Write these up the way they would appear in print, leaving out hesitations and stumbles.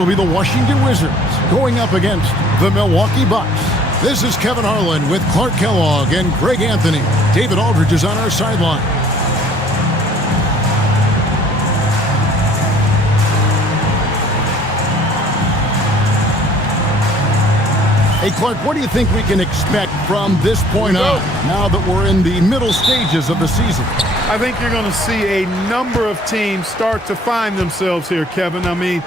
Will be the Washington Wizards going up against the Milwaukee Bucks. This is Kevin Harlan with Clark Kellogg and Greg Anthony. David Aldridge is on our sideline. Hey, Clark, what do you think we can expect from this point on, now that we're in the middle stages of the season? I think you're going to see a number of teams start to find themselves here, Kevin. I mean,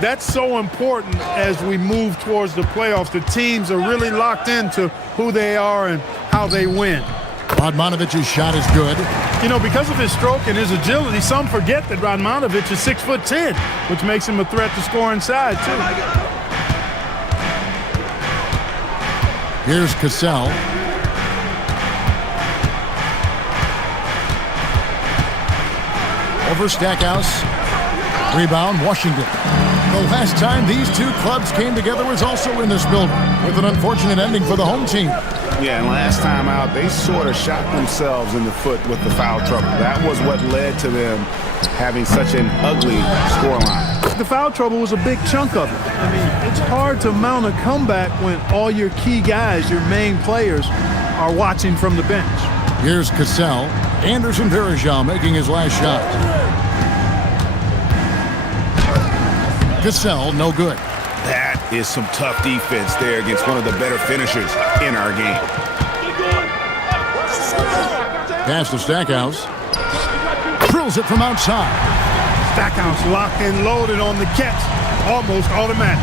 that's so important as we move towards the playoffs. The teams are really locked into who they are and how they win. Radmanovic's shot is good. You know, because of his stroke and his agility, some forget that Radmanovic is 6'10", which makes him a threat to score inside, too. Here's Cassell. Over Stackhouse. Rebound, Washington. The last time these two clubs came together was also in this building, with an unfortunate ending for the home team. Yeah, and last time out, they sort of shot themselves in the foot with the foul trouble. That was what led to them having such an ugly scoreline. The foul trouble was a big chunk of it. I mean, it's hard to mount a comeback when all your key guys, your main players, are watching from the bench. Here's Cassell. Anderson Varejao making his last shot. Cassell, no good. That is some tough defense there against one of the better finishers in our game. Pass to Stackhouse. Drills it from outside. Stackhouse locked and loaded on the catch. Almost automatic.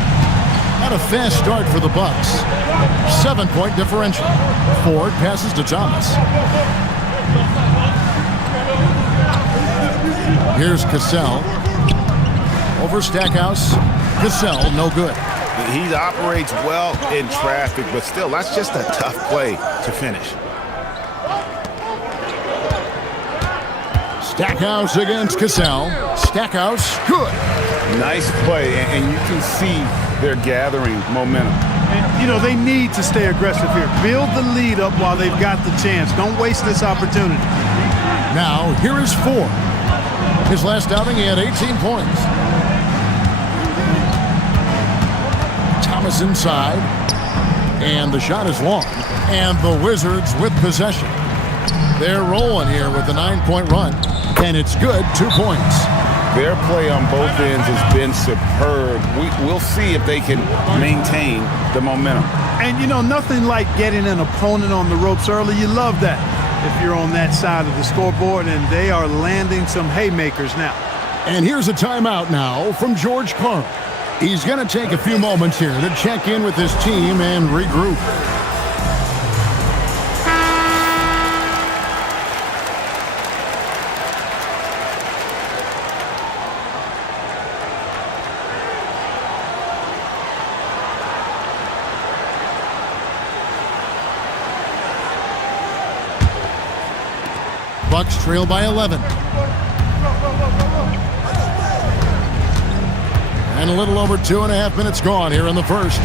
Not a fast start for the Bucks. 7-point differential. Ford passes to Thomas. Here's Cassell. Over Stackhouse. Cassell, no good. He operates well in traffic, but still, that's just a tough play to finish. Stackhouse against Cassell. Stackhouse, good. Nice play, and you can see they're gathering momentum. And, you know, they need to stay aggressive here. Build the lead up while they've got the chance. Don't waste this opportunity. Now, here is Ford. His last outing, he had 18 points. Thomas inside, and the shot is long. And the Wizards with possession. They're rolling here with a 9-point run, and it's good, 2 points. Their play on both ends has been superb. We'll see if they can maintain the momentum. And, you know, nothing like getting an opponent on the ropes early. You love that if you're on that side of the scoreboard, and they are landing some haymakers now. And here's a timeout now from George Karl. He's going to take a few moments here to check in with his team and regroup. Bucks trail by 11. And a little over 2.5 minutes gone here in the first.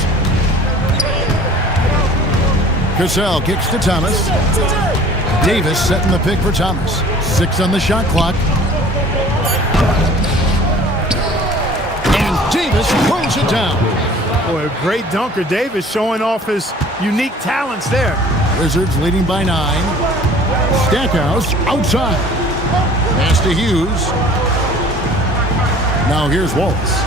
Cassell kicks to Thomas. Davis setting the pick for Thomas. 6 on the shot clock. And Davis throws it down. Boy, a great dunker. Davis showing off his unique talents there. Wizards leading by 9. Stackhouse outside. Pass to Hughes. Now here's Waltz.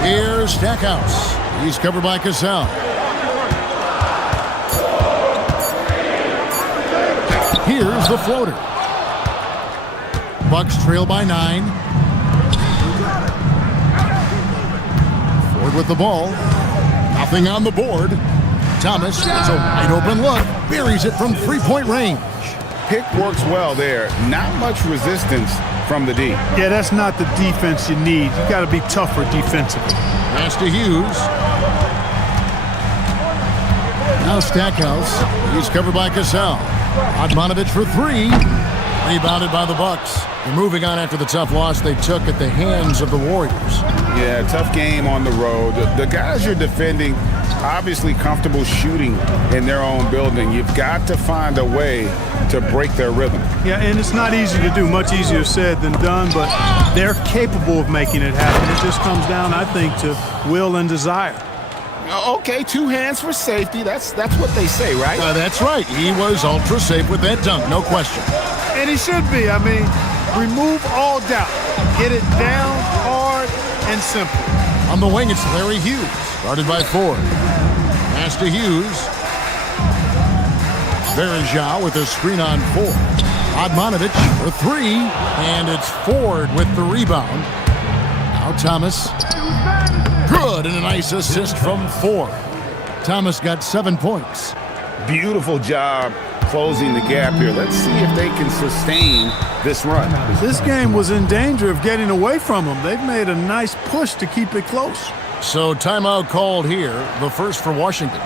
Here's Stackhouse. He's covered by Cassell. Here's the floater. Bucks trail by 9. Ford with the ball. Nothing on the board. Thomas gets a wide open look. Buries it from 3-point range. Pick works well there. Not much resistance from the D. Yeah, that's not the defense you need. You got to be tougher defensively. Pass to Hughes. Now Stackhouse. He's covered by Cassell. Radmanovic for 3. Rebounded by the Bucks. They're moving on after the tough loss they took at the hands of the Warriors. Yeah, tough game on the road. The guys you're defending obviously comfortable shooting in their own building. You've got to find a way to break their rhythm. Yeah, and it's not easy to do. Much easier said than done, but they're capable of making it happen. It just comes down, I think, to will and desire. Okay, 2 hands for safety. That's what they say, right? That's right. He was ultra safe with that dunk, no question. And he should be. I mean, remove all doubt. Get it down hard and simple. On the wing, it's Larry Hughes, guarded by Ford. Pass to Hughes. Verjao with a screen on 4. Admanovic for 3, and it's Ford with the rebound. Now Thomas. Good, and a nice assist from Ford. Thomas got 7 points. Beautiful job closing the gap here. Let's see if they can sustain this run. This game was in danger of getting away from them. They've made a nice push to keep it close. So timeout called here, the first for Washington.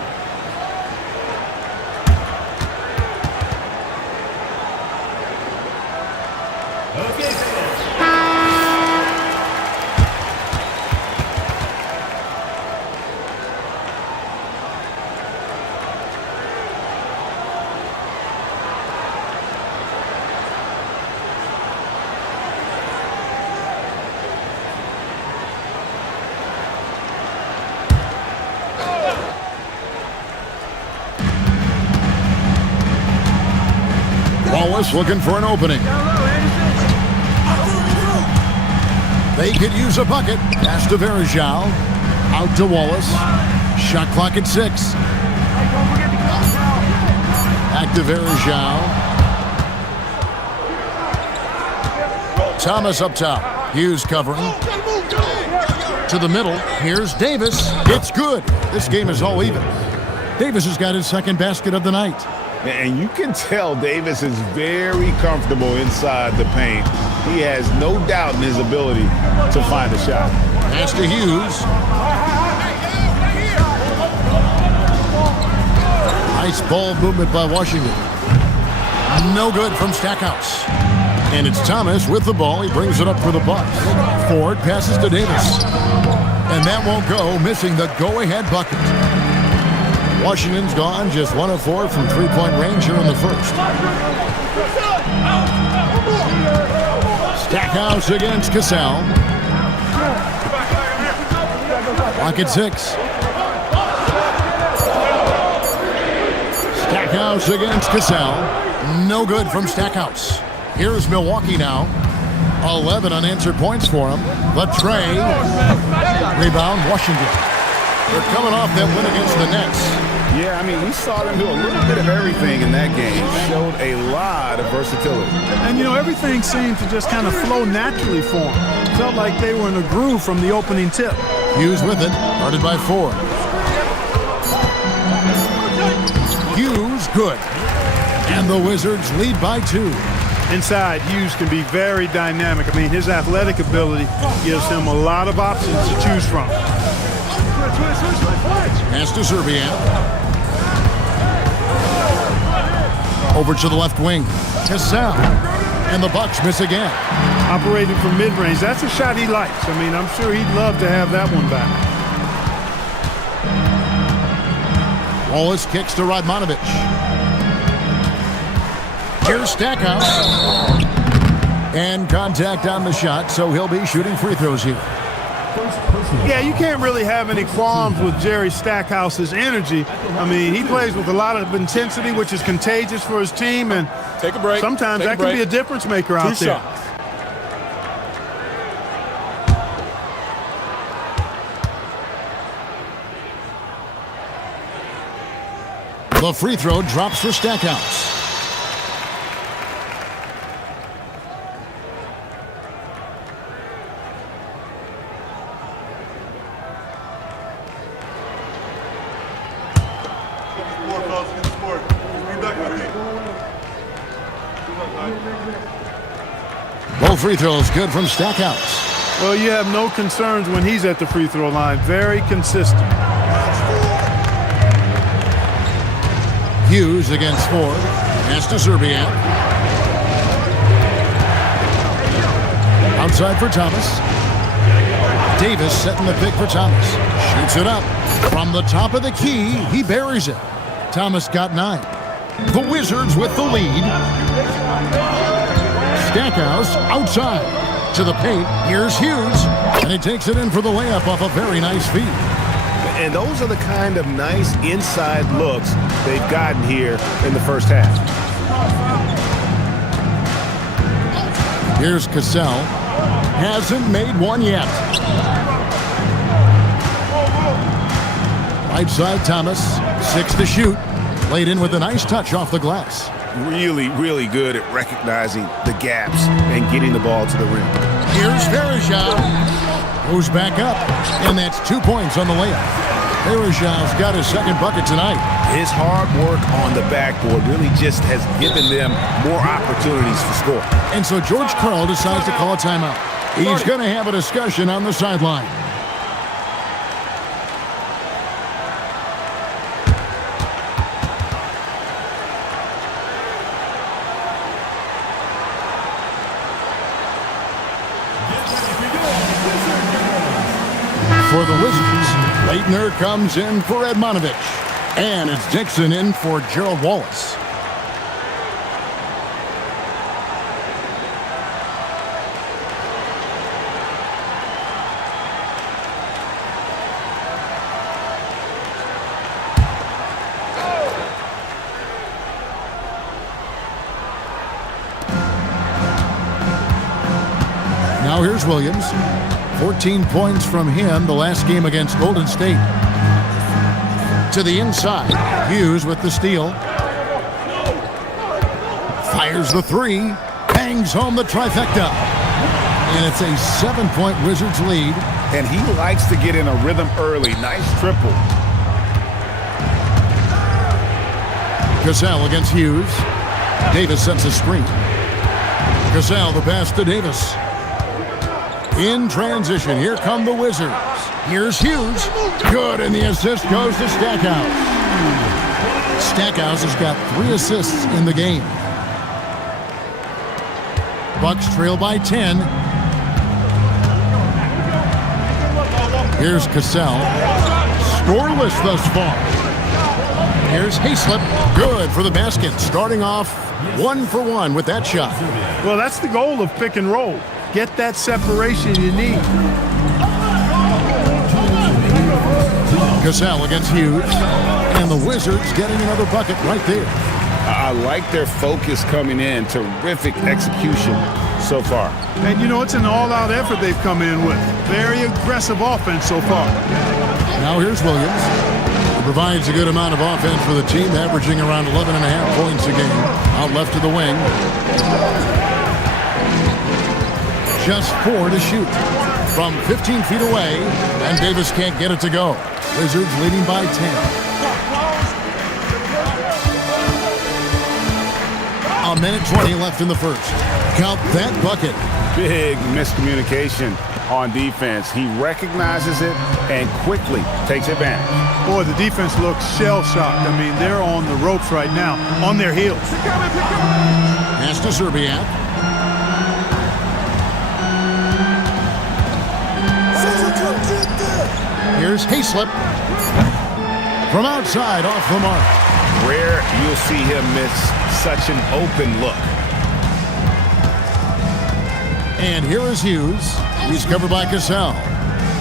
Wallace looking for an opening. They could use a bucket. Pass to Verjao. Out to Wallace. Shot clock at 6. Back to Verjao. Thomas up top. Hughes covering. To the middle. Here's Davis. It's good. This game is all even. Davis has got his second basket of the night. And you can tell Davis is very comfortable inside the paint. He has no doubt in his ability to find a shot. Pass to Hughes. Nice ball movement by Washington. No good from Stackhouse. And it's Thomas with the ball. He brings it up for the Bucks. Ford passes to Davis. And that won't go, missing the go-ahead bucket. Washington's gone just 1 of 4 from three-point range here in the first. Stackhouse against Cassell. Clock at 6. Stackhouse against Cassell. No good from Stackhouse. Here's Milwaukee now. 11 unanswered points for him. The tray. Rebound, Washington. They're coming off that win against the Nets. Yeah, I mean, we saw them do a little bit of everything in that game. Showed a lot of versatility. And, you know, everything seemed to just kind of flow naturally for them. Felt like they were in a groove from the opening tip. Hughes with it, guarded by Ford. Hughes, good. And the Wizards lead by 2. Inside, Hughes can be very dynamic. I mean, his athletic ability gives him a lot of options to choose from. Pass to Serbian. Over to the left wing. Cassell. And the Bucks miss again. Operating from mid-range. That's a shot he likes. I mean, I'm sure he'd love to have that one back. Wallace kicks to Radmanovic. Here's Stackhouse. And contact on the shot, so he'll be shooting free throws here. Yeah, you can't really have any qualms with Jerry Stackhouse's energy. I mean, he plays with a lot of intensity, which is contagious for his team, and take a break. Sometimes that can be a difference maker out there. The free throw drops for Stackhouse. Both free throws good from Stackhouse. Well, you have no concerns when he's at the free throw line. Very consistent. Hughes against Ford. Pass to Serbian. Outside for Thomas. Davis setting the pick for Thomas. Shoots it up. From the top of the key, he buries it. Thomas got 9. The Wizards with the lead. Stackhouse outside. To the paint. Here's Hughes. And he takes it in for the layup off a very nice feed. And those are the kind of nice inside looks they've gotten here in the first half. Here's Cassell. Hasn't made one yet. Right side Thomas. 6 to shoot. Laid in with a nice touch off the glass. Really, really good at recognizing the gaps and getting the ball to the rim. Here's Varejao. Goes back up. And that's 2 points on the layup. Varejao's got his second bucket tonight. His hard work on the backboard really just has given them more opportunities to score. And so George Karl decides to call a timeout. He's going to have a discussion on the sideline. For the Wizards, Leitner comes in for Edmonovich. And it's Dixon in for Gerald Wallace. Now here's Williams. 14 points from him the last game against Golden State. To the inside. Hughes with the steal. Fires the 3. Bangs home the trifecta. And it's a 7-point Wizards lead. And he likes to get in a rhythm early. Nice triple. Cassell against Hughes. Davis sets a screen. Cassell the pass to Davis. In transition, here come the Wizards. Here's Hughes. Good, and the assist goes to Stackhouse. Stackhouse has got 3 assists in the game. Bucks trail by 10. Here's Cassell. Scoreless thus far. Here's Hayslip. Good for the basket. Starting off 1 for 1 with that shot. Well, that's the goal of pick and roll. Get that separation you need. Cassell against Hughes. And the Wizards getting another bucket right there. I like their focus coming in. Terrific execution so far. And, you know, it's an all-out effort they've come in with. Very aggressive offense so far. Now here's Williams. He provides a good amount of offense for the team, averaging around 11.5 points a game. Out left to the wing. Just 4 to shoot. From 15 feet away, and Davis can't get it to go. Wizards leading by 10. A minute 20 left in the first. Count that bucket. Big miscommunication on defense. He recognizes it and quickly takes advantage. Boy, the defense looks shell-shocked. I mean, they're on the ropes right now, on their heels. Pass to Serbiak. Here's Hayslip. From outside, off the mark. Rare you'll see him miss such an open look. And here is Hughes. He's covered by Cassell.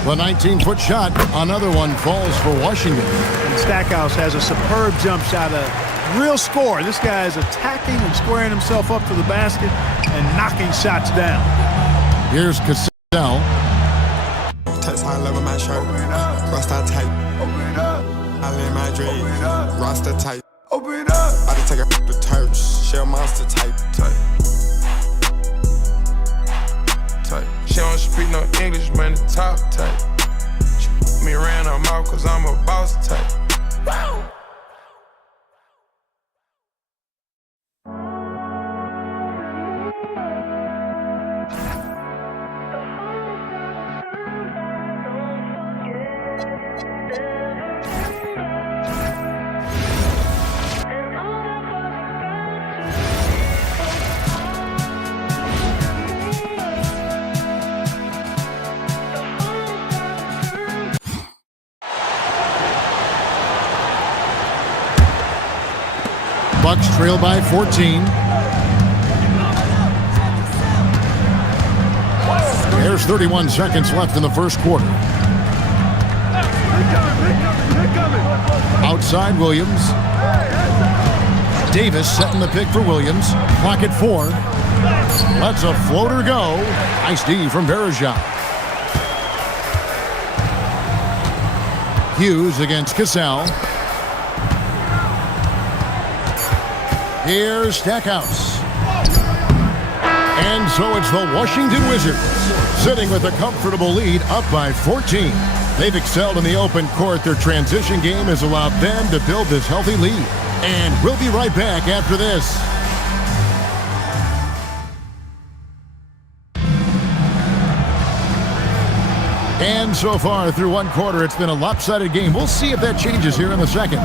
The 19-foot shot. Another one falls for Washington. And Stackhouse has a superb jump shot, a real score. This guy is attacking and squaring himself up to the basket and knocking shots down. Here's Cassell. Text high level my shirt. Rasta tight. I live my dream. Rasta tight. Open up. I just take a the turf. Shell monster type. Tight. She don't speak no English, man, the top tight. She put me around her mouth cause I'm a boss type. Wow. Bucks trail by 14. There's 31 seconds left in the first quarter. Outside Williams. Davis setting the pick for Williams. Clock at 4. Lets a floater go. Nice D from Bergeron. Hughes against Cassell. Here's Stackhouse. And so it's the Washington Wizards sitting with a comfortable lead, up by 14. They've excelled in the open court. Their transition game has allowed them to build this healthy lead. And we'll be right back after this. And so far through one quarter, it's been a lopsided game. We'll see if that changes here in the second.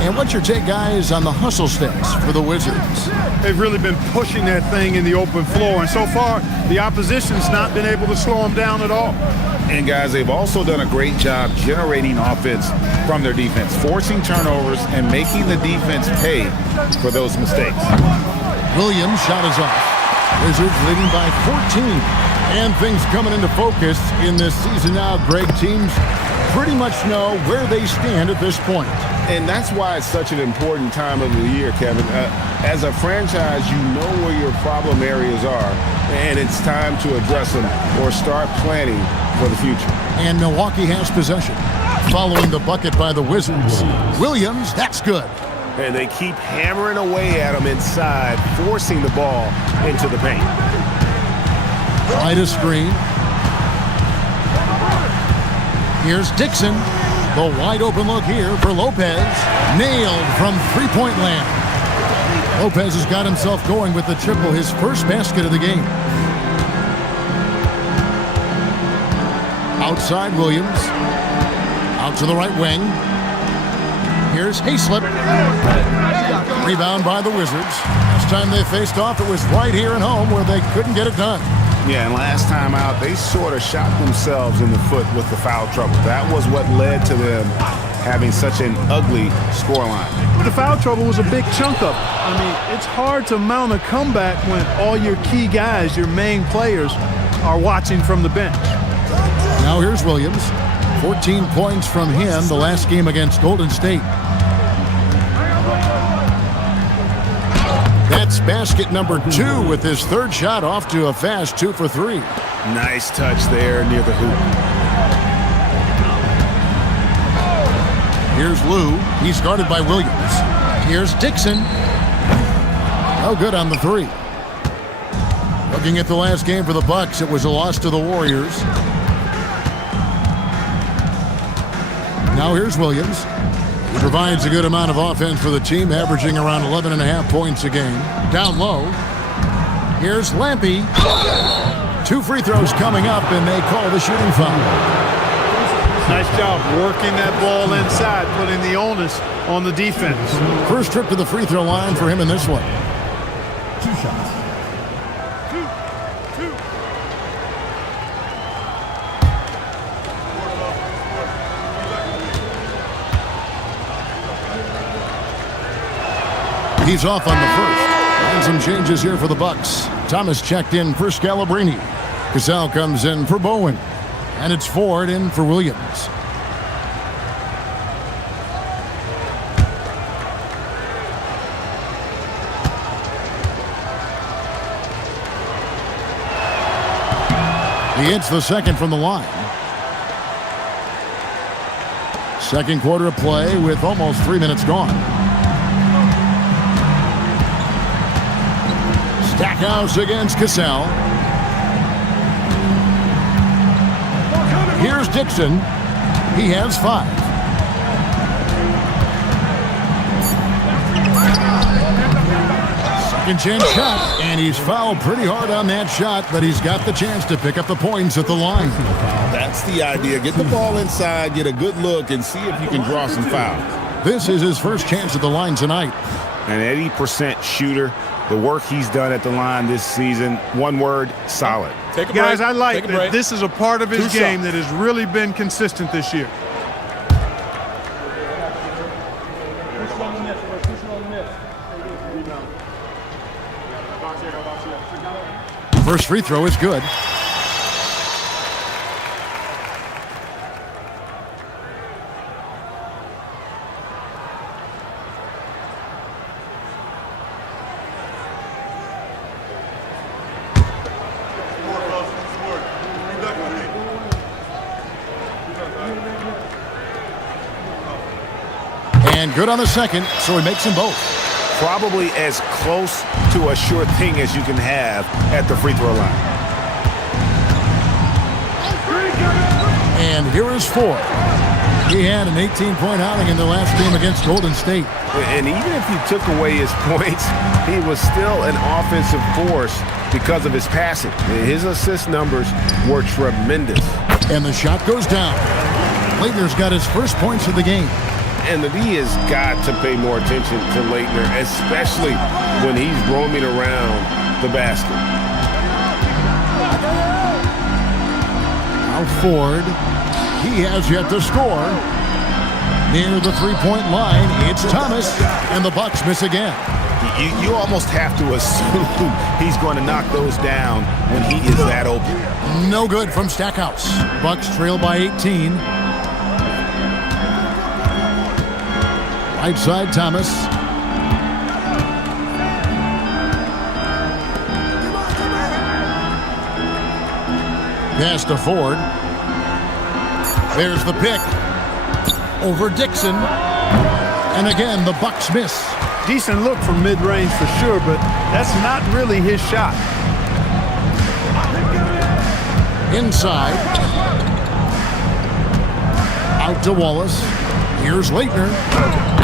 And what's your take, guys, on the hustle sticks for the Wizards? They've really been pushing that thing in the open floor, and so far the opposition's not been able to slow them down at all. And guys, they've also done a great job generating offense from their defense, forcing turnovers and making the defense pay for those mistakes. Williams' shot is off. Wizards leading by 14. And things coming into focus in this season now. Greg, teams pretty much know where they stand at this point. And that's why it's such an important time of the year, Kevin. As a franchise, you know where your problem areas are, and it's time to address them or start planning for the future. And Milwaukee has possession. Following the bucket by the Wizards. Williams, that's good. And they keep hammering away at them inside, forcing the ball into the paint. Right a screen. Here's Dixon. The wide open look here for Lopez. Nailed from three-point land. Lopez has got himself going with the triple, his first basket of the game. Outside Williams. Out to the right wing. Here's Hayslip. Rebound by the Wizards. Last time they faced off, it was right here at home where they couldn't get it done. Yeah, and last time out, they sort of shot themselves in the foot with the foul trouble. That was what led to them having such an ugly scoreline. The foul trouble was a big chunk of it. I mean, it's hard to mount a comeback when all your key guys, your main players, are watching from the bench. Now here's Williams. 14 points from him the last game against Golden State. That's basket number 2 with his third shot off to a fast 2 for 3. Nice touch there near the hoop. Here's Lou. He's guarded by Williams. Here's Dixon. No good on the 3. Looking at the last game for the Bucks, it was a loss to the Warriors. Now here's Williams. He provides a good amount of offense for the team, averaging around 11.5 points a game. Down low. Here's Lampy. 2 free throws coming up, and they call the shooting foul. Nice job working that ball inside, putting the onus on the defense. First trip to the free throw line for him in this one. 2 shots. He's off on the first. And some changes here for the Bucks. Thomas checked in for Scalabrine. Cassell comes in for Bowen. And it's Ford in for Williams. He hits the second from the line. Second quarter of play with almost 3 minutes gone. Stackhouse against Cassell. Here's Dixon. He has 5. Second chance shot, and he's fouled pretty hard on that shot, but he's got the chance to pick up the points at the line. That's the idea. Get the ball inside, get a good look, and see if you can draw some fouls. This is his first chance at the line tonight. An 80% shooter. The work he's done at the line this season, one word, solid. Take a break. Guys, I like that break. this is a part of his 2 game shots. that has really been consistent this year. First free throw is good. And good on the second, so he makes them both. Probably as close to a sure thing as you can have at the free throw line. And here is Ford. He had an 18-point outing in the last game against Golden State. And even if you took away his points, he was still an offensive force because of his passing. His assist numbers were tremendous. And the shot goes down. Leitner's got his first points of the game. And the D has got to pay more attention to Laettner, especially when he's roaming around the basket. Now Ford, he has yet to score. Near the three-point line, it's Thomas, and the Bucks miss again. You almost have to assume he's going to knock those down when he is that open. No good from Stackhouse. Bucks trail by 18. Right side, Thomas. Pass to Ford. There's the pick. Over Dixon. And again, the Bucks miss. Decent look from mid-range for sure, but that's not really his shot. Inside. Out to Wallace. Here's Laettner.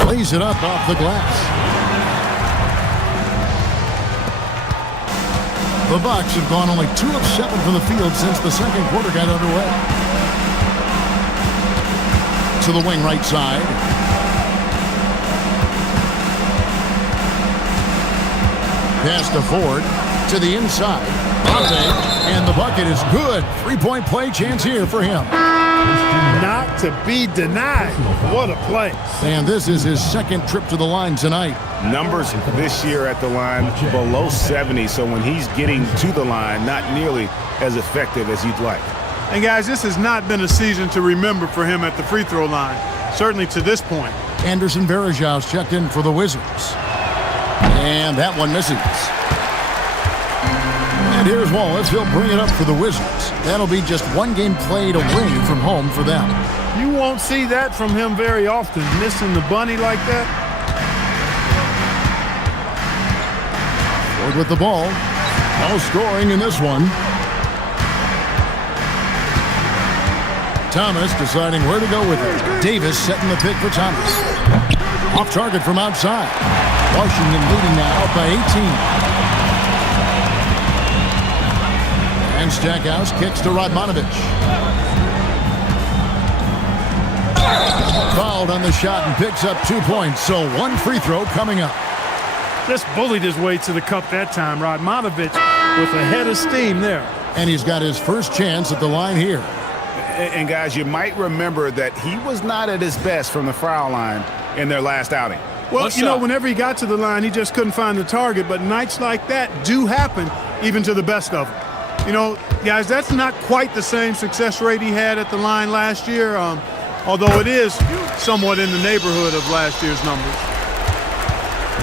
Plays it up off the glass. The Bucks have gone only 2 of 7 from the field since the second quarter got underway. To the wing right side. Pass to Ford. To the inside. And the bucket is good. 3-point play chance here for him. Not to be denied. What a play. And this is his second trip to the line tonight. Numbers this year at the line below 70, so when he's getting to the line, not nearly as effective as you'd like. And guys, this has not been a season to remember for him at the free throw line, certainly to this point. Anderson Varejão's checked in for the Wizards. And that one misses. And here's Wallace. He'll bring it up for the Wizards. That'll be just one game played away from home for them. You won't see that from him very often, missing the bunny like that. Ford with the ball. No scoring in this one. Thomas deciding where to go with it. Davis setting the pick for Thomas. Off target from outside. Washington leading now by 18. And Stackhouse kicks to Radmanovich. Fouled on the shot and picks up 2 points. So one free throw coming up. Just bullied his way to the cup that time. Radmanovich with a head of steam there. And he's got his first chance at the line here. And guys, you might remember that he was not at his best from the foul line in their last outing. Well, you know, whenever he got to the line, he just couldn't find the target. But nights like that do happen even to the best of them. You know, guys, that's not quite the same success rate he had at the line last year, although it is somewhat in the neighborhood of last year's numbers.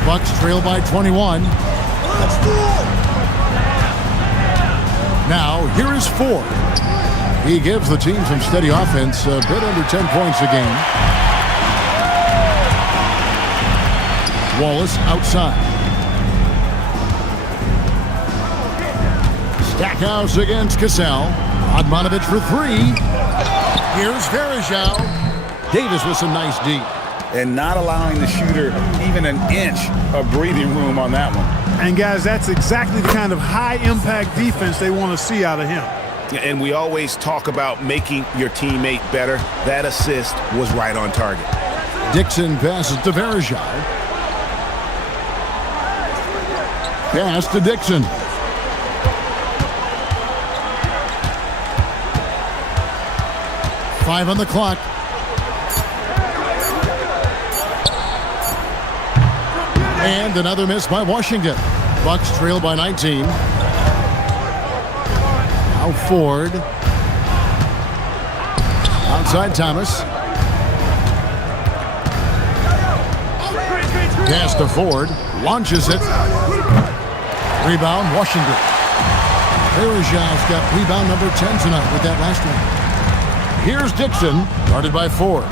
Bucks trail by 21. Now, here is Ford. He gives the team some steady offense, a bit under 10 points a game. Wallace outside. Stackhouse against Cassell. Radmanovich for 3. Here's Varejão. Davis with some nice D. And not allowing the shooter even an inch of breathing room on that one. And, guys, that's exactly the kind of high-impact defense they want to see out of him. And we always talk about making your teammate better. That assist was right on target. Dixon passes to Varejão. Pass to Dixon. Five on the clock. And another miss by Washington. Bucks trail by 19. Now Ford. Outside Thomas. Pass to Ford. Launches it. Rebound, Washington. Varejão's got rebound number 10 tonight with that last one. Here's Dixon, guarded by Ford.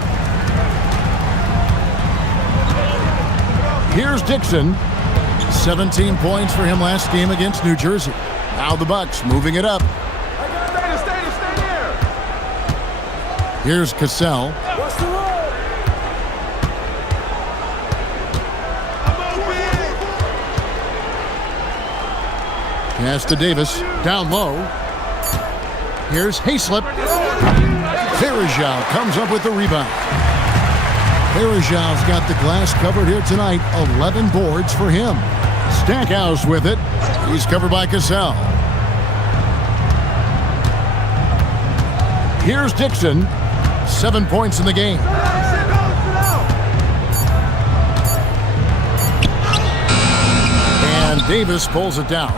Here's Dixon. 17 points for him last game against New Jersey. Now the Bucks moving it up. Here's Cassell. Pass to Davis. Down low. Here's Hayslip. Varejão comes up with the rebound. Varejão's got the glass covered here tonight. 11 boards for him. Stackhouse with it. He's covered by Cassell. Here's Dixon. 7 points in the game. And Davis pulls it down.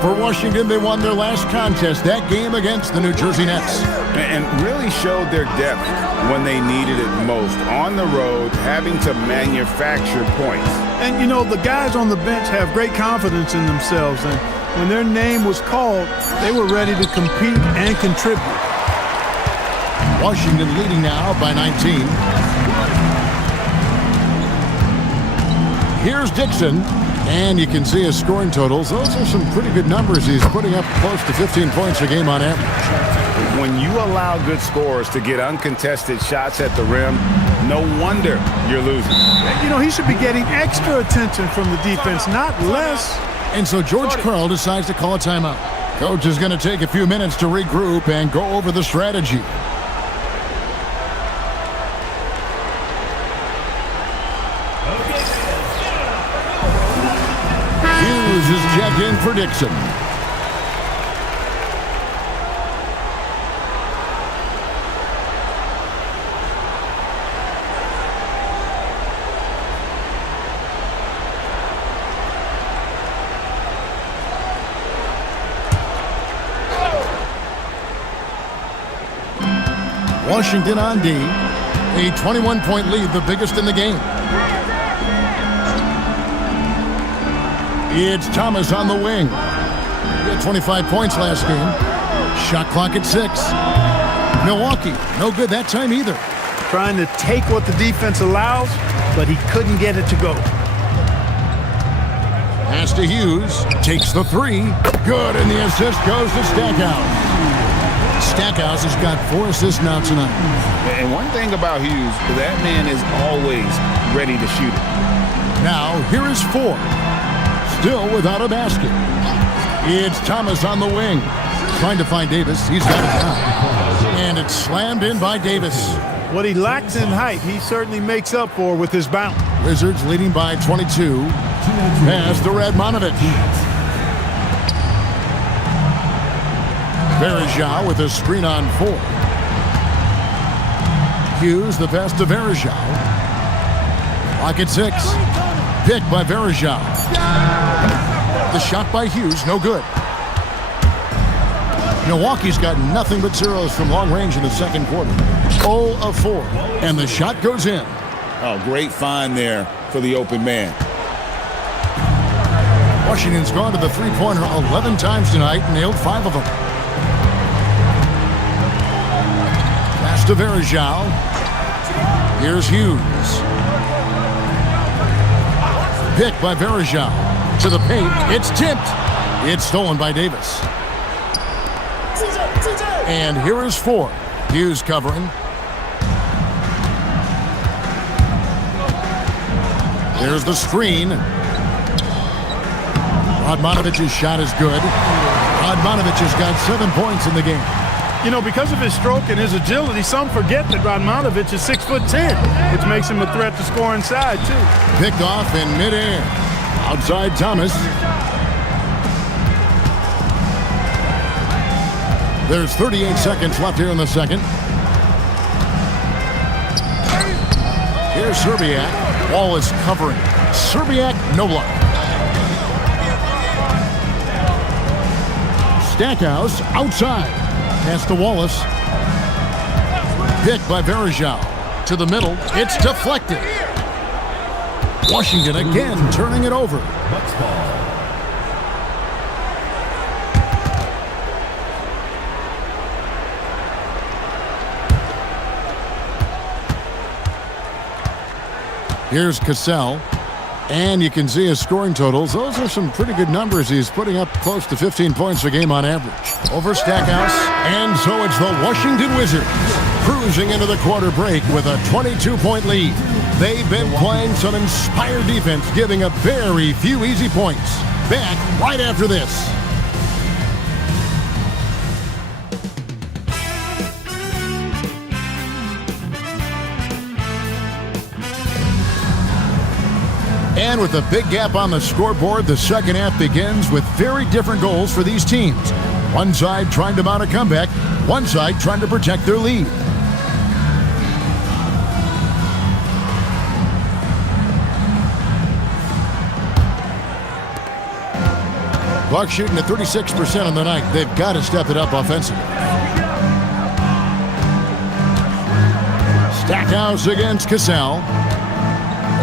For Washington, they won their last contest, that game against the New Jersey Nets. And really showed their depth when they needed it most. On the road, having to manufacture points. And, you know, the guys on the bench have great confidence in themselves. And when their name was called, they were ready to compete and contribute. Washington leading now by 19. Here's Dixon. And you can see his scoring totals. Those are some pretty good numbers. He's putting up close to 15 points a game on average. When you allow good scorers to get uncontested shots at the rim, no wonder you're losing. You know, he should be getting extra attention from the defense, not less. And so George Karl decides to call a timeout. Coach is going to take a few minutes to regroup and go over the strategy. Hughes is checked in for Dixon. Washington on D. A 21-point lead, the biggest in the game. It's Thomas on the wing. He had 25 points last game. Shot clock at 6. Milwaukee, no good that time either. Trying to take what the defense allows, but he couldn't get it to go. Pass to Hughes. Takes the 3. Good, and the assist goes to Stackhouse. Stackhouse has got 4 assists now tonight. And one thing about Hughes, that man is always ready to shoot it. Now, here is 4. Still without a basket. It's Thomas on the wing. Trying to find Davis. He's got it now. And it's slammed in by Davis. What he lacks in height, he certainly makes up for with his bounce. Wizards leading by 22. Pass to Radmanovic. Varejão with a screen on 4. Hughes, the pass to Varejão. Clock at 6. Picked by Varejão. The shot by Hughes, no good. Milwaukee's got nothing but zeros from long range in the second quarter. 0 of 4. And the shot goes in. Oh, great find there for the open man. Washington's gone to the three-pointer 11 times tonight and nailed 5 of them. Pass to Varejão. Here's Hughes. Picked by Varejão. To the paint. It's tipped. It's stolen by Davis. And here is 4. Hughes covering. There's the screen. Radmanovic's shot is good. Radmanovic has got 7 points in the game. You know, because of his stroke and his agility, some forget that Radmanovic is 6'10", which makes him a threat to score inside, too. Picked off in midair. Outside Thomas. There's 38 seconds left here in the second. Here's Szczerbiak. Wall is covering. Szczerbiak, no luck. Stackhouse outside. Pass to Wallace. Picked by Varejao. To the middle. It's deflected. Washington again turning it over. Bucks ball. Here's Cassell. And you can see his scoring totals. Those are some pretty good numbers. He's putting up close to 15 points a game on average. Over Stackhouse. And so it's the Washington Wizards cruising into the quarter break with a 22-point lead. They've been playing some inspired defense, giving up very few easy points. Back right after this. And with a big gap on the scoreboard, the second half begins with very different goals for these teams. One side trying to mount a comeback, one side trying to protect their lead. Bucks shooting at 36% on the night. They've got to step it up offensively. Stackhouse against Cassell.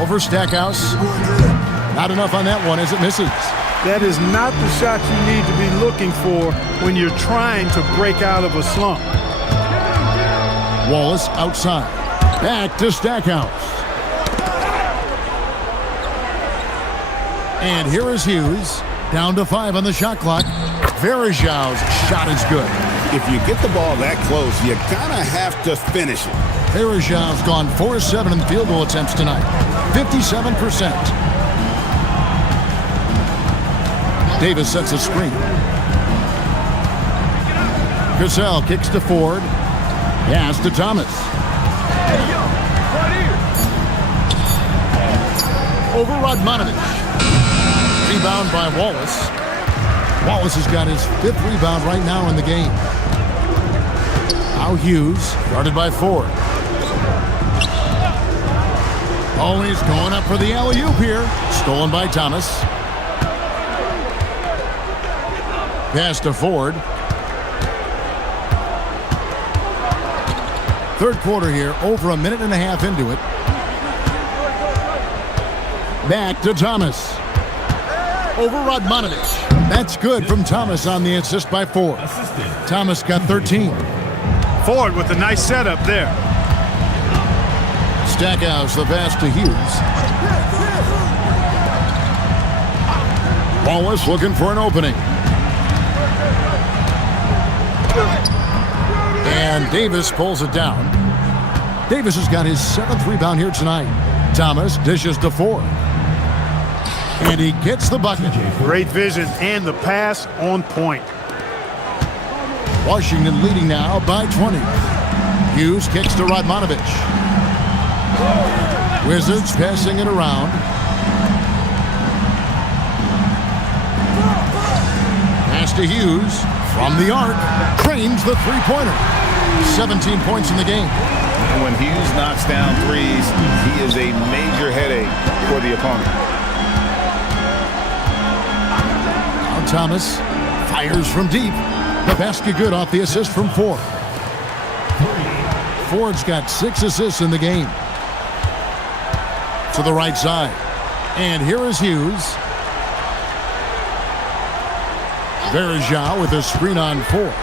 Over Stackhouse. Not enough on that one as it misses. That is not the shot you need to be looking for when you're trying to break out of a slump. Wallace outside. Back to Stackhouse. And here is Hughes. Down to 5 on the shot clock. Varejao's shot is good. If you get the ball that close, you kind of have to finish it. Varejao's gone 4-7 in field goal attempts tonight. 57%. Davis sets a screen. Cassell kicks to Ford. Pass to Thomas. Over Radmanovich. Rebound by Wallace. Wallace has got his 5th rebound right now in the game. Now Hughes, guarded by Ford. Oh, he's going up for the alley-oop here. Stolen by Thomas. Pass to Ford. Third quarter here, over a minute and a half into it. Back to Thomas. Over Radmanovich. That's good from Thomas on the assist by Ford. Thomas got 13. Ford with a nice setup there. Stackhouse, the pass to Hughes. Wallace looking for an opening. And Davis pulls it down. Davis has got his 7th rebound here tonight. Thomas dishes to Ford. And he gets the bucket. Great vision and the pass on point. Washington leading now by 20. Hughes kicks to Radmanovich. Wizards passing it around. Pass to Hughes from the arc. Cranes the three-pointer. 17 points in the game. When Hughes knocks down threes, he is a major headache for the opponent. Now Thomas fires from deep. The basket good off the assist from Ford. Ford's got 6 assists in the game. To the right side. And here is Hughes. Varejao with a screen on Ford.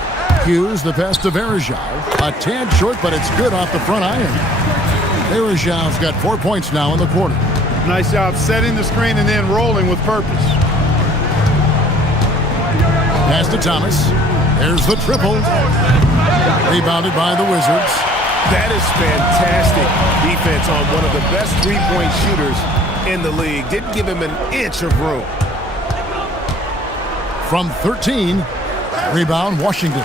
Hughes, the pass to Varejao. A tad short, but it's good off the front iron. Varejao's got 4 points now in the quarter. Nice job setting the screen and then rolling with purpose. Pass to Thomas. There's the triple. Rebounded by the Wizards. That is fantastic defense on one of the best three-point shooters in the league. Didn't give him an inch of room. From 13, rebound Washington.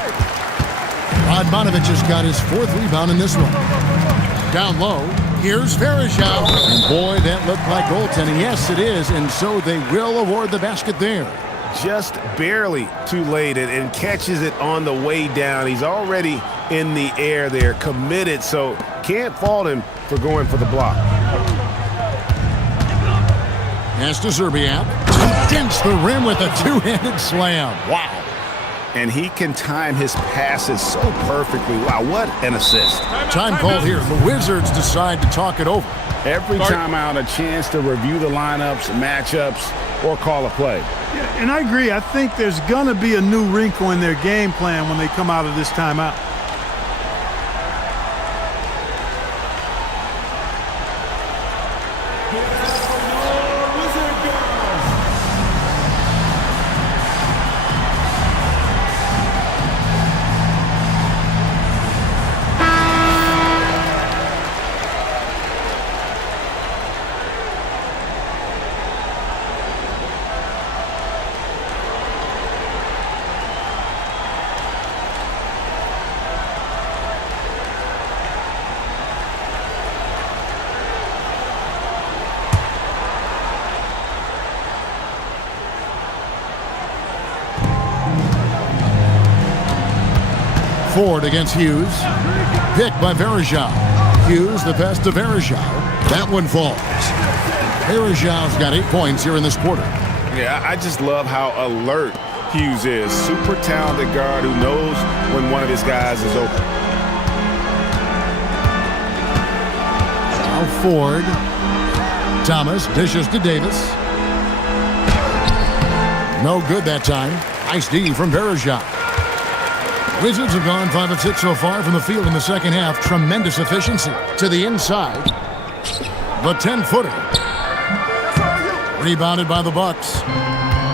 Radmanovich has got his 4th rebound in this one. Down low, here's Varejao. And boy, that looked like goaltending. Yes, it is, and so they will award the basket there. Just barely too late and catches it on the way down. He's already in the air there, committed, so can't fault him for going for the block. Pass to Zerbiak. Against the rim with a two-handed slam. Wow. and he can time his passes so perfectly. Wow, what an assist. Time called here. The Wizards decide to talk it over. Every time out, a chance to review the lineups, matchups, or call a play. Yeah, and I agree. I think there's going to be a new wrinkle in their game plan when they come out of this timeout. Ford against Hughes. Picked by Varejao. Hughes, the pass to Varejao. That one falls. Varejao's got 8 points here in this quarter. Yeah, I just love how alert Hughes is. Super talented guard who knows when one of his guys is open. Now Ford. Thomas dishes to Davis. No good that time. Nice D from Varejao. Wizards have gone 5 of 6 so far from the field in the second half. Tremendous efficiency to the inside. The 10-footer. Rebounded by the Bucks.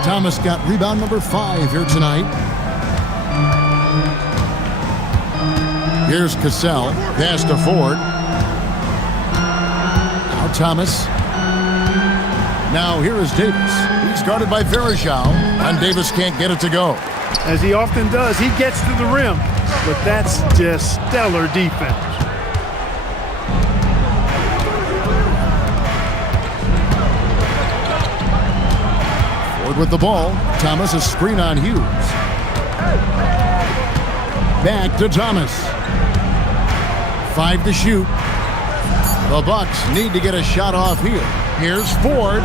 Thomas got rebound number 5 here tonight. Here's Cassell. Pass to Ford. Now Thomas. Now here is Davis. He's guarded by Varejao, and Davis can't get it to go. As he often does, he gets to the rim, but that's just stellar defense. Ford with the ball. Thomas a screen on Hughes. Back to Thomas. 5 to shoot. The Bucks need to get a shot off here. Here's Ford.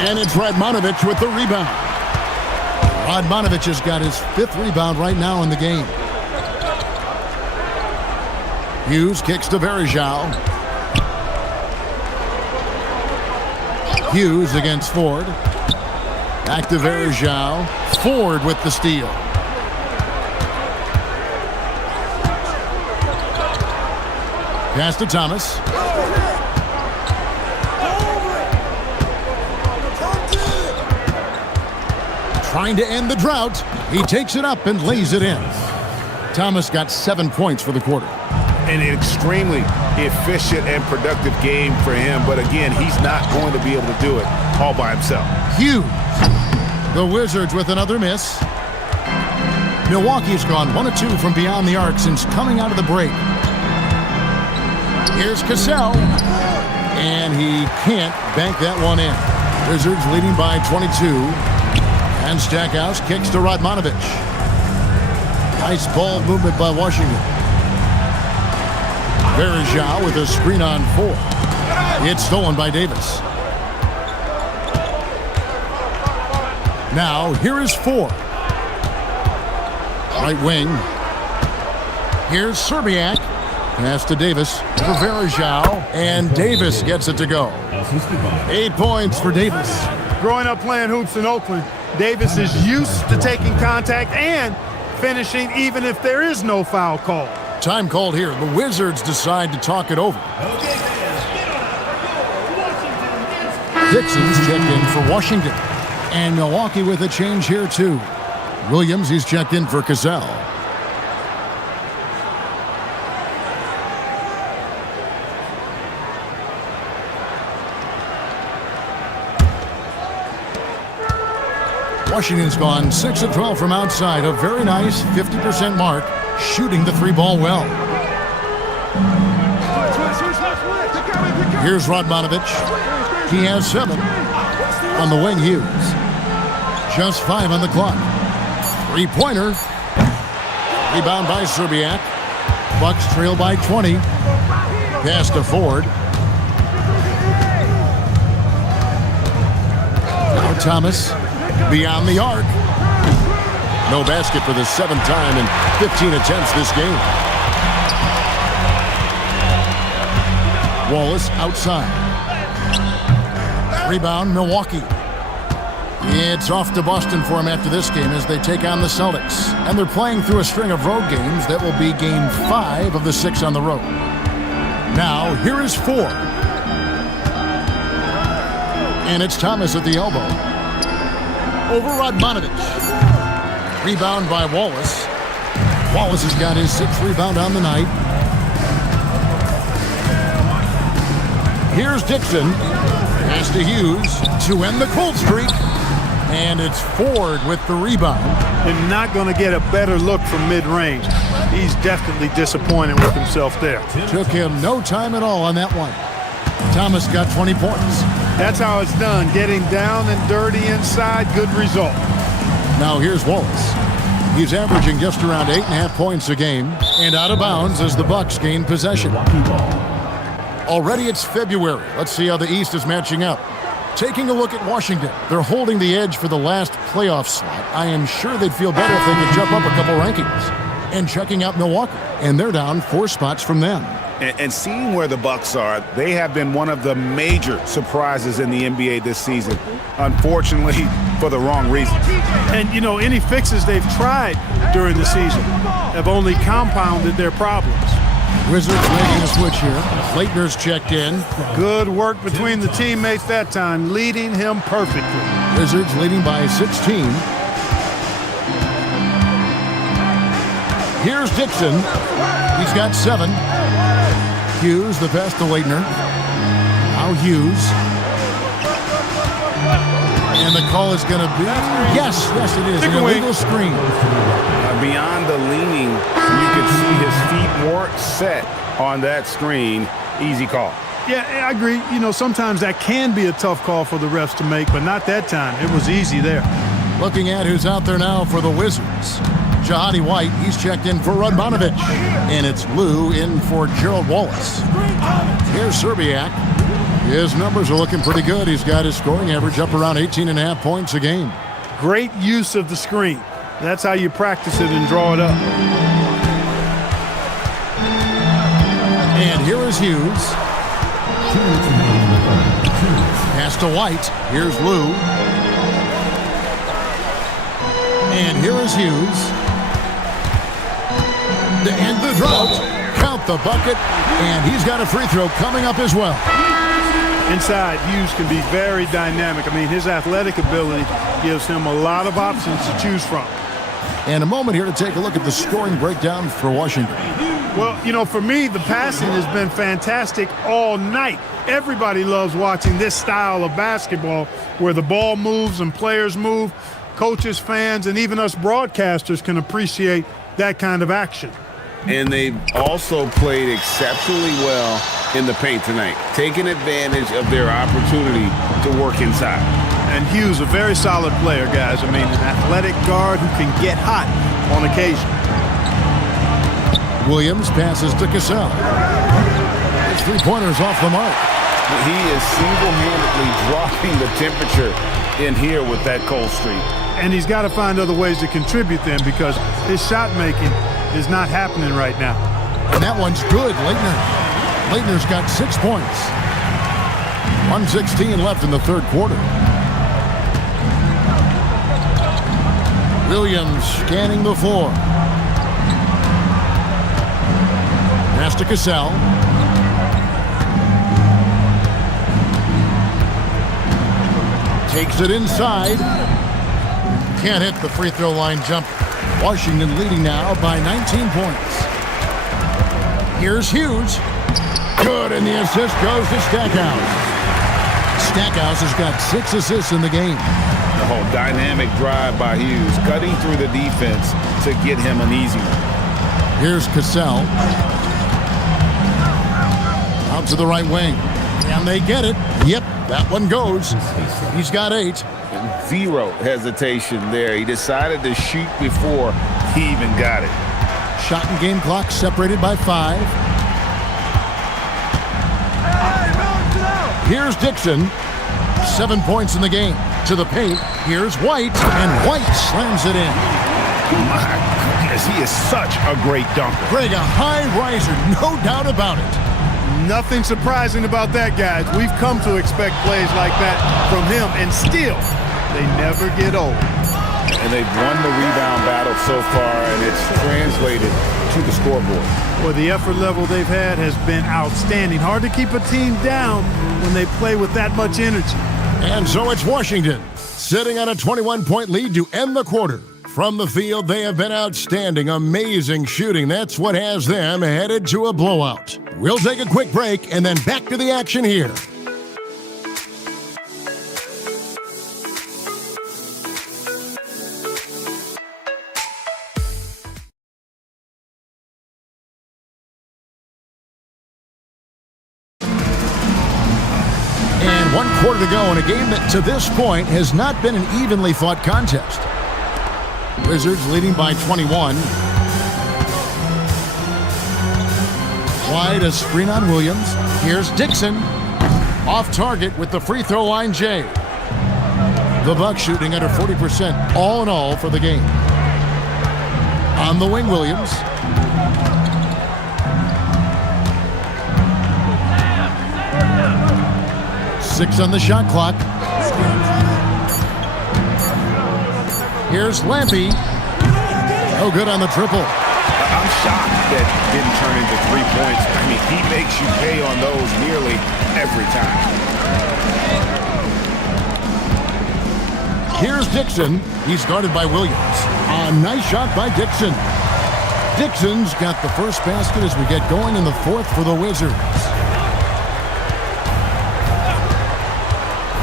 And it's Radmanovich with the rebound. Radmanovich has got his 5th rebound right now in the game. Hughes kicks to Varejao. Hughes against Ford. Back to Varejao. Ford with the steal. Pass to Thomas. Trying to end the drought. He takes it up and lays it in. Thomas got 7 points for the quarter. An extremely efficient and productive game for him, but again, he's not going to be able to do it all by himself. Hughes. The Wizards with another miss. Milwaukee's gone 1 of 2 from beyond the arc since coming out of the break. Here's Cassell. And he can't bank that one in. Wizards leading by 22. And Stackhouse kicks to Radmanovich. Nice ball movement by Washington. Varejao with a screen on 4. It's stolen by Davis. Now, here is Ford. Right wing. Here's Serbiak. Pass to Davis for Varejao. And Davis gets it to go. 8 points for Davis. Growing up playing hoops in Oakland, Davis is used to taking contact and finishing even if there is no foul call. Time called here. The Wizards decide to talk it over. Dixon's checked in for Washington. And Milwaukee with a change here too. Williams, he's checked in for Cassell. Washington's gone 6 of 12 from outside. A very nice 50% mark, shooting the 3-ball well. Here's Radmanovich. He has 7. On the wing, Hughes. Just 5 on the clock. 3-pointer. Rebound by Serbiak. Bucks trail by 20. Pass to Ford. Now Thomas. Beyond the arc. No basket for the 7th time in 15 attempts this game. Wallace outside. Rebound, Milwaukee. It's off to Boston for him after this game as they take on the Celtics. And they're playing through a string of road games that will be game 5 of the 6 on the road. Now, here is 4. And it's Thomas at the elbow. Over Radmanovic. Rebound by Wallace. Wallace has got his 6th rebound on the night. Here's Dixon. Pass to Hughes to end the cold streak. And it's Ford with the rebound. They're not going to get a better look from mid-range. He's definitely disappointed with himself there. Took him no time at all on that one. Thomas got 20 points. That's how it's done. Getting down and dirty inside, good result. Now here's Wallace. He's averaging just around 8.5 points a game and out of bounds as the Bucks gain possession. Already it's February. Let's see how the East is matching up. Taking a look at Washington, they're holding the edge for the last playoff slot. I am sure they'd feel better if they could jump up a couple rankings. And checking out Milwaukee, and they're down 4 spots from them. And seeing where the Bucks are, they have been one of the major surprises in the NBA this season. Unfortunately, for the wrong reasons. And, you know, any fixes they've tried during the season have only compounded their problems. Wizards making a switch here. Leitner's checked in. Good work between the teammates that time, leading him perfectly. Wizards leading by 16. Here's Dixon. He's got 7. Hughes, the pass to Leitner. Now Hughes. And the call is going to be, yes, it is, an illegal screen. Beyond the leaning, you could see his feet weren't set on that screen. Easy call. Yeah, I agree. You know, sometimes that can be a tough call for the refs to make, but not that time. It was easy there. Looking at who's out there now for the Wizards. Jahadi White, he's checked in for Radmanovic. And it's Lou in for Gerald Wallace. Here's Serbiak. His numbers are looking pretty good. He's got his scoring average up around 18.5 points a game. Great use of the screen. That's how you practice it and draw it up. And here is Hughes. Pass to White. Here's Lou. And here is Hughes. To end the drought. Count the bucket. And he's got a free throw coming up as well. Inside, Hughes can be very dynamic. I mean, his athletic ability gives him a lot of options to choose from. And a moment here to take a look at the scoring breakdown for Washington. Well, you know, for me, the passing has been fantastic all night. Everybody loves watching this style of basketball where the ball moves and players move. Coaches, fans, and even us broadcasters can appreciate that kind of action. And they've also played exceptionally well in the paint tonight, taking advantage of their opportunity to work inside. And Hughes, a very solid player, guys. I mean, an athletic guard who can get hot on occasion. Williams passes to Cassell. His 3-pointers off the mark. He is single-handedly dropping the temperature in here with that cold streak. And he's got to find other ways to contribute then because his shot making is not happening right now. And that one's good, Leitner. Leitner's got 6 points. 1:16 left in the third quarter. Williams scanning the floor. Pass to Cassell. Takes it inside. Can't hit the free throw line jumper. Washington leading now by 19 points. Here's Hughes. Good, and the assist goes to Stackhouse. Stackhouse has got 6 assists in the game. Oh, dynamic drive by Hughes, cutting through the defense to get him an easy one. Here's Cassell. Out to the right wing. And they get it. Yep, that one goes. He's got 8. Zero hesitation there. He decided to shoot before he even got it. Shot and game clock separated by 5. Here's Dixon. 7 points in the game. To the paint. Here's White. And White slams it in. My goodness, he is such a great dunker. Greg, a high riser, no doubt about it. Nothing surprising about that, guys. We've come to expect plays like that from him, and still, they never get old. And they've won the rebound battle so far, and it's translated to the scoreboard. Well, the effort level they've had has been outstanding. Hard to keep a team down when they play with that much energy. And so it's Washington, sitting on a 21-point lead to end the quarter. From the field, they have been outstanding, amazing shooting. That's what has them headed to a blowout. We'll take a quick break and then back to the action here. And 1 quarter to go in a game that to this point has not been an evenly fought contest. Wizards leading by 21. Wide, a screen on Williams. Here's Dixon. Off target with the free throw line, Jay. The Bucks shooting under 40% all in all for the game. On the wing, Williams. Six on the shot clock. Here's Lampy. No good on the triple. I'm shocked that didn't turn into 3 points. I mean, he makes you pay on those nearly every time. Here's Dixon. He's guarded by Williams. A nice shot by Dixon. Dixon's got the first basket as we get going in the fourth for the Wizards.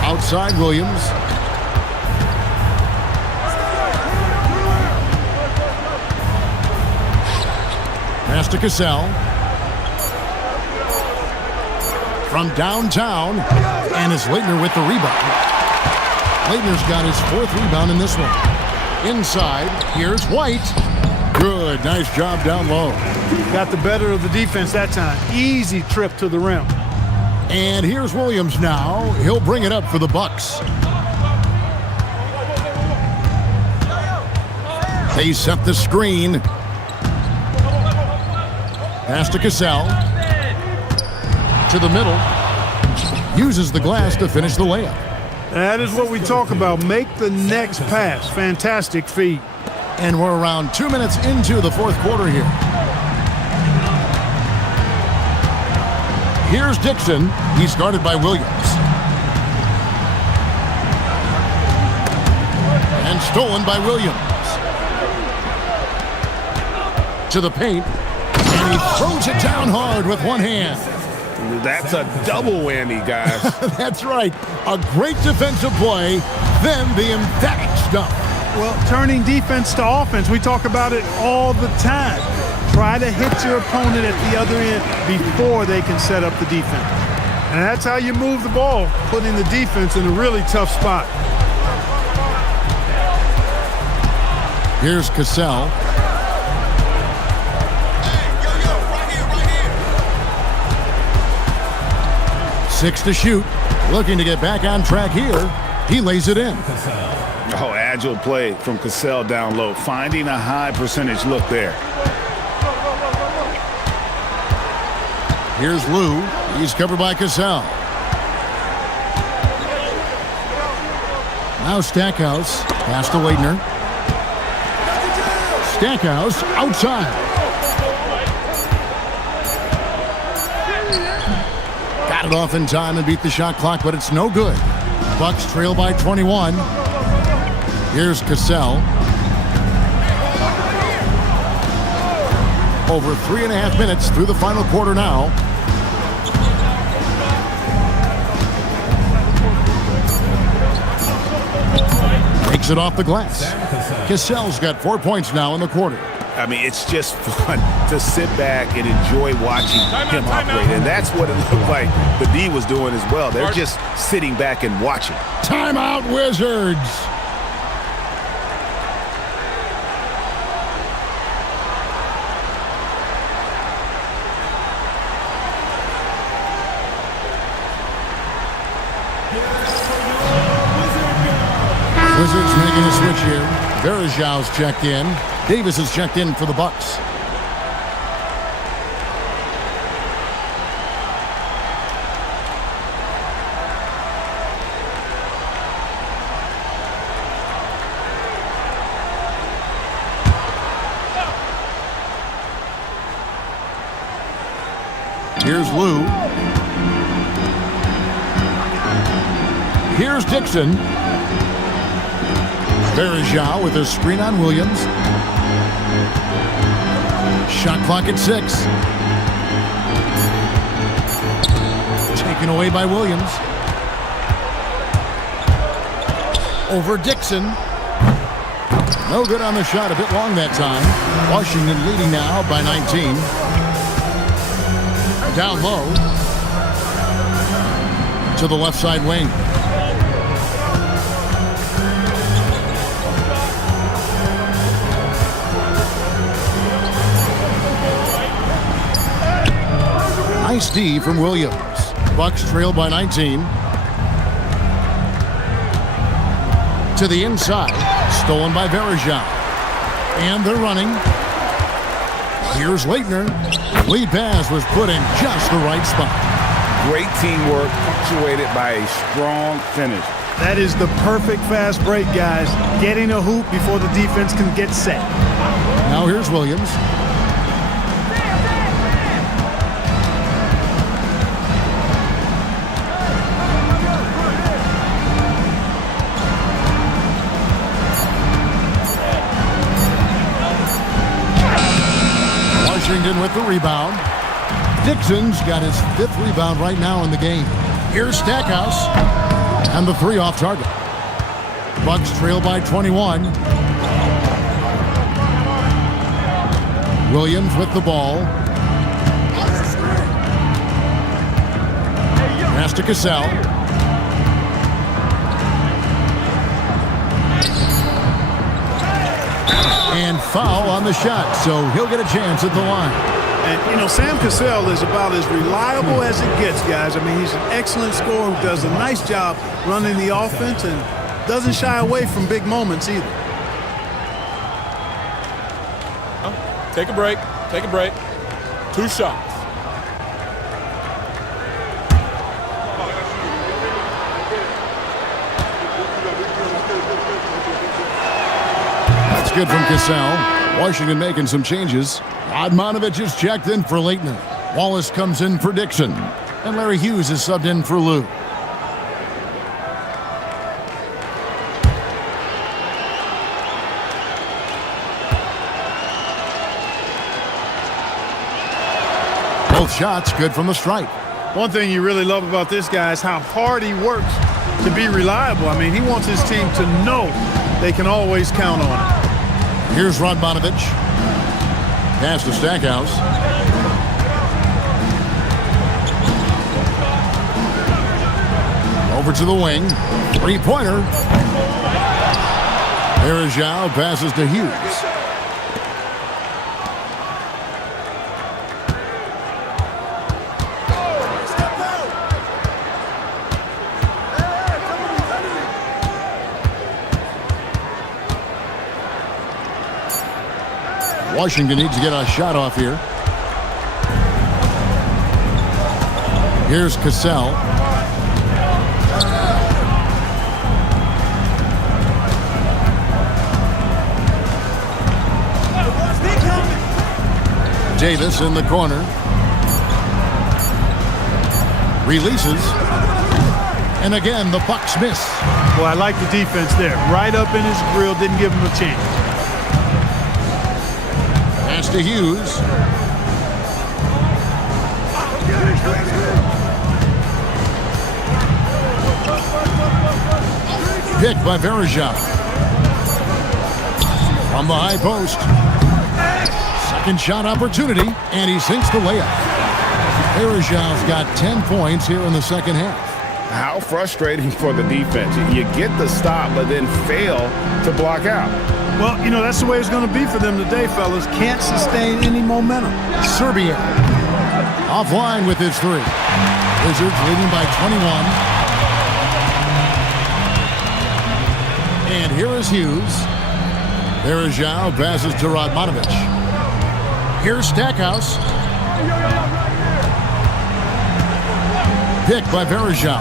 Outside Williams. Pass to Cassell. From downtown, and it's Leitner with the rebound. Leitner's got his 4th rebound in this one. Inside, here's White. Good, nice job down low. Got the better of the defense that time. Easy trip to the rim. And here's Williams now. He'll bring it up for the Bucks. They set the screen. Pass to Cassell. To the middle. Uses the glass to finish the layup. That is what we talk about. Make the next pass. Fantastic feed. And we're around 2 minutes into the fourth quarter here. Here's Dixon. He's guarded by Williams. And stolen by Williams. To the paint. And he throws it down hard with one hand. That's a double whammy, guys. That's right. A great defensive play, then the emphatic stuff. Well, turning defense to offense, we talk about it all the time. Try to hit your opponent at the other end before they can set up the defense. And that's how you move the ball, putting the defense in a really tough spot. Here's Cassell. Six to shoot. Looking to get back on track here. He lays it in. Oh, agile play from Cassell down low. Finding a high percentage look there. Here's Lou. He's covered by Cassell. Now Stackhouse. Pass to Leitner. Stackhouse outside. Got it off in time and beat the shot clock, but it's no good. Bucks trail by 21. Here's Cassell. Over 3.5 minutes through the final quarter now. Takes it off the glass. Cassell's got 4 points now in the quarter. I mean, it's just fun to sit back and enjoy watching him operate. And that's what it looked like the D was doing as well. They're just sitting back and watching. Timeout, Wizards. Wizards making a switch here. Verajau's checked in. Davis is checked in for the Bucks. Here's Lou. Here's Dixon. Varejao with a screen on Williams. Shot clock at 6. Taken away by Williams. Over Dixon. No good on the shot. A bit long that time. Washington leading now by 19. Down low to the left side wing. Nice D from Williams. Bucks trail by 19. To the inside. Stolen by Varejao. And they're running. Here's Leitner. Lead pass was put in just the right spot. Great teamwork punctuated by a strong finish. That is the perfect fast break, guys. Getting a hoop before the defense can get set. Now here's Williams. Washington with the rebound. Dixon's got his 5th rebound right now in the game. Here's Stackhouse. And the 3 off target. Bucks trail by 21. Williams with the ball. Pass to Cassell. And foul on the shot, so he'll get a chance at the line. And, you know, Sam Cassell is about as reliable as it gets, guys. I mean, he's an excellent scorer who does a nice job running the offense and doesn't shy away from big moments either. Take a break. Take a break. 2 shots. That's good from Cassell. Washington making some changes. Radmanovich is checked in for Leitner. Wallace comes in for Dixon. And Larry Hughes is subbed in for Lou. Both shots good from the stripe. One thing you really love about this guy is how hard he works to be reliable. I mean, he wants his team to know they can always count on him. Here's Radmanovich. Pass to Stackhouse. Over to the wing. 3-pointer. Varejao passes to Hughes. Washington needs to get a shot off here. Here's Cassell. Davis in the corner. Releases. And again, the Bucks miss. Well, I like the defense there. Right up in his grill, didn't give him a chance. Pass to Hughes. Picked by Varejao. From the high post. Second shot opportunity, and he sinks the layup. Varejao's got 10 points here in the second half. How frustrating for the defense. You get the stop, but then fail to block out. Well, you know, that's the way it's going to be for them today, fellas. Can't sustain any momentum. Serbia offline with his 3. Wizards leading by 21. And here is Hughes. Verjao passes to Radmanovich. Here's Stackhouse. Picked by Verjao.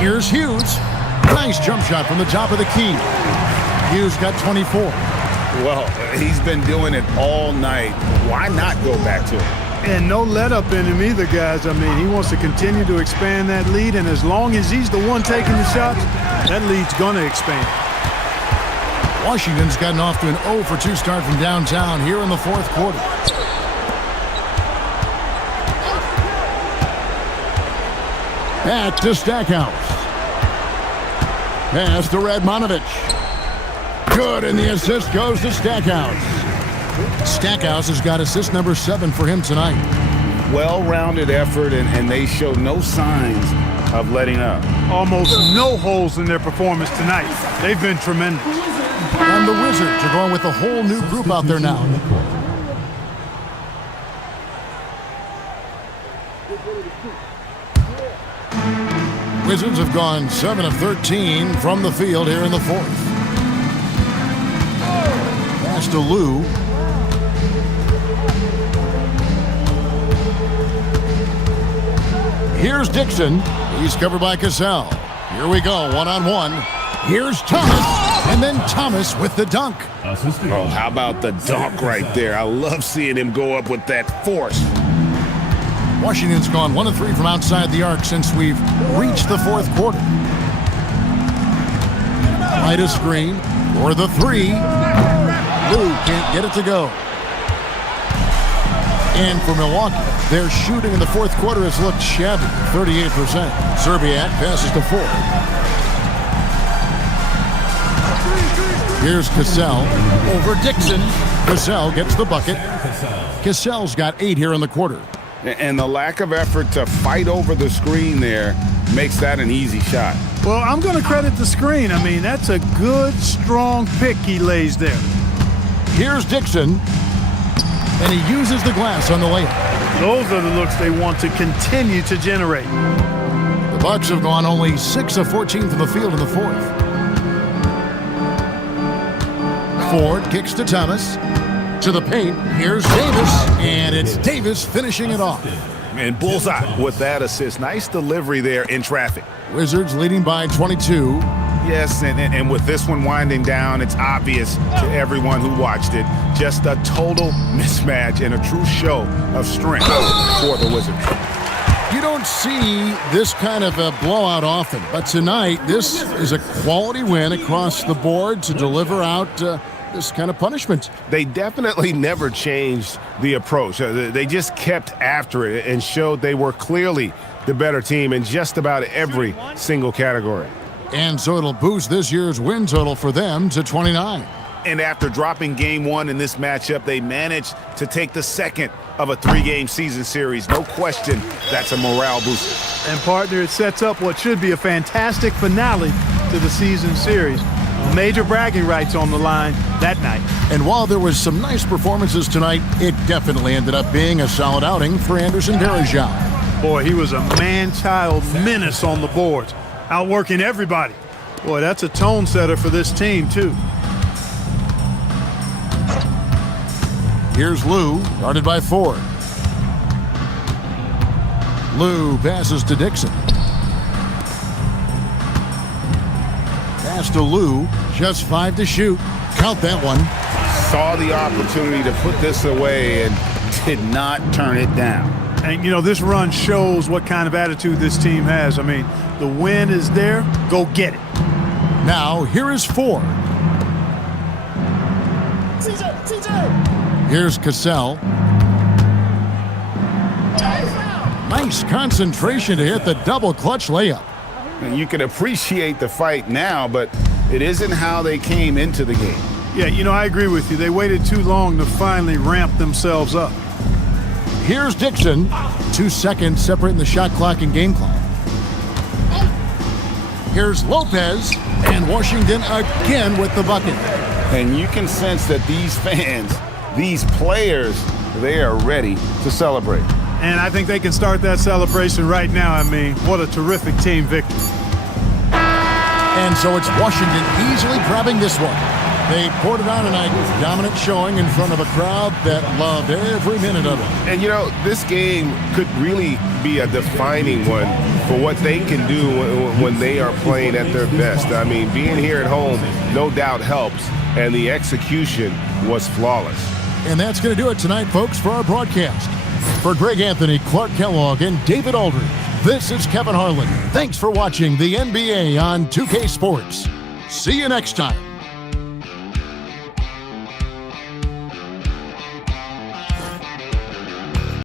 Here's Hughes. Nice jump shot from the top of the key. Hughes got 24. Well, he's been doing it all night. Why not go back to it? And no let up in him either, guys. I mean, he wants to continue to expand that lead, and as long as he's the one taking the shots, that lead's going to expand. Washington's gotten off to an 0 for 2 start from downtown here in the fourth quarter. Back to Stackhouse. Pass to Radmanovich. Good, and the assist goes to Stackhouse. Stackhouse has got assist number 7 for him tonight. Well-rounded effort, and they show no signs of letting up. Almost no holes in their performance tonight. They've been tremendous. And the Wizards are going with a whole new group out there now. Wizards have gone 7 of 13 from the field here in the fourth. Pass to Lou. Here's Dixon. He's covered by Cassell. Here we go, one-on-one. Here's Thomas, and then Thomas with the dunk. Oh, how about the dunk right there? I love seeing him go up with that force. Washington's gone 1 of 3 from outside the arc since we've reached the fourth quarter. Right a screen for the 3. Lou can't get it to go. And for Milwaukee, their shooting in the fourth quarter has looked shabby, 38%. Serbiak passes to 4. Here's Cassell over Dixon. Cassell gets the bucket. Cassell's got 8 here in the quarter. And the lack of effort to fight over the screen there makes that an easy shot. Well, I'm going to credit the screen. I mean, that's a good, strong pick he lays there. Here's Dixon. And he uses the glass on the layup. Those are the looks they want to continue to generate. The Bucks have gone only 6 of 14 from the field in the fourth. Ford kicks to Thomas. To the paint. Here's Davis. And it's Davis finishing it off. And bullseye with that assist. Nice delivery there in traffic. Wizards leading by 22. Yes, and with this one winding down, it's obvious to everyone who watched it. Just a total mismatch and a true show of strength for the Wizards. You don't see this kind of a blowout often, but tonight this is a quality win across the board to deliver out this kind of punishment. They definitely never changed the approach. They just kept after it and showed they were clearly the better team in just about every single category. And so it'll boost this year's win total for them to 29. And after dropping game 1 in this matchup, they managed to take the second of a 3-game season series. No question, that's a morale booster. And partner, it sets up what should be a fantastic finale to the season series. Major bragging rights on the line that night. And while there was some nice performances tonight, it definitely ended up being a solid outing for Anderson Varejao. Boy, he was a man-child menace on the boards, outworking everybody. Boy, that's a tone setter for this team, too. Here's Lou, guarded by Ford. Lou passes to Dixon. Pass to Lou, just 5 to shoot. Count that one. Saw the opportunity to put this away and did not turn it down. And, you know, this run shows what kind of attitude this team has. I mean, the win is there. Go get it. Now, here is Ford. Here's Cassell. Nice concentration to hit the double clutch layup. And you can appreciate the fight now, but it isn't how they came into the game. Yeah, you know, I agree with you. They waited too long to finally ramp themselves up. Here's Dixon. 2 seconds separating the shot clock and game clock. Here's Lopez, and Washington again with the bucket. And you can sense that these fans, these players, they are ready to celebrate. And I think they can start that celebration right now. I mean, what a terrific team victory. And so it's Washington easily grabbing this one. They poured it on tonight. Dominant showing in front of a crowd that loved every minute of it. And, you know, this game could really be a defining one for what they can do when they are playing at their best. I mean, being here at home no doubt helps, and the execution was flawless. And that's going to do it tonight, folks, for our broadcast. For Greg Anthony, Clark Kellogg, and David Aldridge, this is Kevin Harlan. Thanks for watching the NBA on 2K Sports. See you next time.